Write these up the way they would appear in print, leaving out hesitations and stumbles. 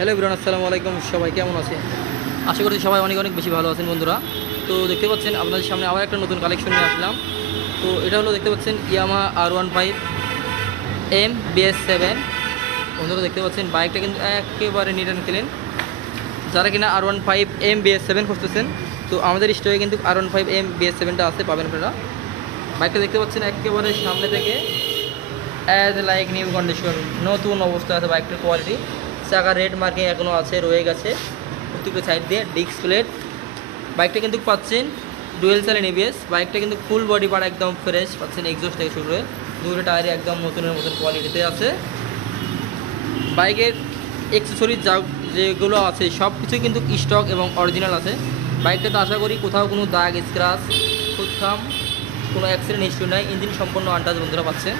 Hello everyone, আসসালামু আলাইকুম। সবাই কেমন আছেন? আশা করছি সবাই অনেক অনেক বেশি ভালো আছেন বন্ধুরা। তো দেখতে পাচ্ছেন আপনাদের সামনে আবার একটা নতুন কালেকশন নিয়ে আসলাম। তো এটা হলো দেখতে পাচ্ছেন ইয়ামাহা R15M BS7। বন্ধুরা দেখতে পাচ্ছেন বাইকটা কিন্তু একেবারে নিট অ্যান্ড ক্লিন। যারা কিনা R15M BS7 খুঁজতেছেন, তো আমাদের স্টোরে কিন্তু R15M BS7টা আছে, পাবেন আপনারা। বাইকটা দেখতে পাচ্ছেন একেবারে সামনে থেকে অ্যাজ লাইক নিউ কন্ডিশন, নতুন অবস্থা আছে বাইকটার কোয়ালিটি। চাকা রেড মার্কিং এখনও আছে, রয়ে গেছে প্রত্যেকটা সাইড দিয়ে। ডিস্ক প্লেট বাইকটা কিন্তু পাচ্ছেন ডুয়েল চালিন এবিএস। বাইকটা কিন্তু ফুল বডি পার্ট একদম ফ্রেশ পাচ্ছেন, এক্সস্ট থেকে শুরু করে দুটো টায়ারে একদম নতুনের মতন কোয়ালিটিতে আছে। বাইকের অ্যাকসেসরিজ যেগুলো আছে সব কিছুই কিন্তু স্টক এবং অরিজিনাল আছে। বাইকটাতে আশা করি কোথাও কোনো দাগ স্ক্র্যাচ কোথাও কোনো অ্যাক্সিডেন্ট হিস্ট্রি নাই। ইঞ্জিন সম্পূর্ণ আনটাচ বন্ধুরা পাচ্ছে।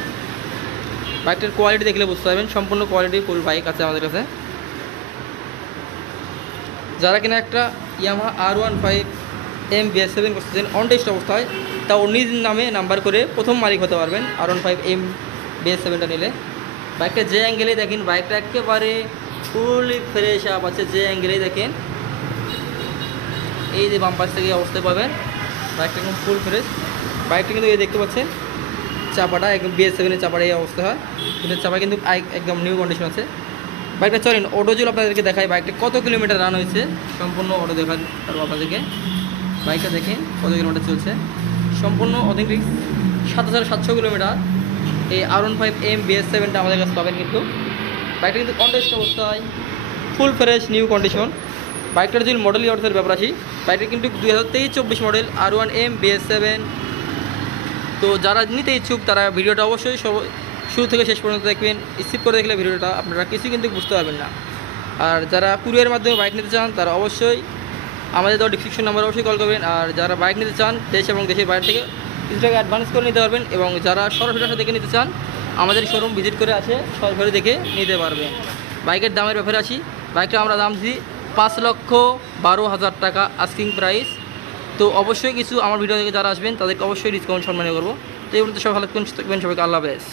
বাইকটার কোয়ালিটি দেখলে বুঝতে পারবেন, সম্পূর্ণ কোয়ালিটি ফুল বাইক আছে আমাদের কাছে। যারা কিনা একটা ইয়ামাহা R15M BS7 করতেছেন অন টেস্ট অবস্থায়, তা ওর নিজ নামে নাম্বার করে প্রথম মালিক হতে পারবেন R15M BS7টা নিলে। বাইকটা যে অ্যাঙ্গেলেই দেখেন বাইকটা একেবারে ফুলি ফ্রেশ আপ আছে। যে অ্যাঙ্গেলেই দেখেন, এই যে বাম্পার থেকে অবস্থায় পাবেন বাইকটা একদম ফুল ফ্রেশ। বাইকটা কিন্তু এই দেখতে পাচ্ছেন চাপাটা একদম BS7-এর চাপাটা এই অবস্থা হয়, কিন্তু চাপা কিন্তু একদম নিউ কন্ডিশন আছে। বাইকটা চলেন অটোজুল আপনাদেরকে দেখাই বাইকটা কত কিলোমিটার রান হয়েছে, সম্পূর্ণ অটো দেখা পারবো আপনাদেরকে। বাইকটা দেখেন কত কিলোমিটার চলছে, সম্পূর্ণ অথেন্টিক 7700 কিলোমিটার। এই R15M BS7টা আমাদের কাছে পাবেন। কিন্তু বাইকটা কিন্তু কন্টেস্ট অবস্থায় ফুল ফ্রেশ নিউ কন্ডিশন। বাইকটার যদি মডেল ইয়ার্সের ব্যাপার আসি, বাইকটা কিন্তু 2023-24 মডেল R1M BS7। তো যারা নিতে ইচ্ছুক তারা ভিডিওটা অবশ্যই শুরু থেকে শেষ পর্যন্ত দেখবেন। স্কিপ করে দেখলে ভিডিওটা আপনারা কিছু কিন্তু বুঝতে পারবেন না। আর যারা কুরিয়ারের মাধ্যমে বাইক নিতে চান তারা অবশ্যই আমাদের দেওয়া ডিসক্রিপশন নাম্বার অবশ্যই কল করবেন। আর যারা বাইক নিতে চান দেশ এবং দেশের বাইরে থেকে কিছু টাকা অ্যাডভান্স করে নিতে পারবেন। এবং যারা সরাসরি দেখে নিতে চান আমাদের শোরুম ভিজিট করে আসে সরাসরি দেখে নিতে পারবেন। বাইকের দামের ব্যাপারে আসি, বাইকটা আমরা দাম দিই 5,12,000 টাকা আস্কিং প্রাইস। তো অবশ্যই কিছু আমার ভিডিও থেকে যারা আসবেন তাদেরকে অবশ্যই ডিসকাউন্ট সম্মানীয় করবো। তো এই পর্যন্ত সব ভালো থাকবেন, সবাইকে আল্লাহ হাফেজ।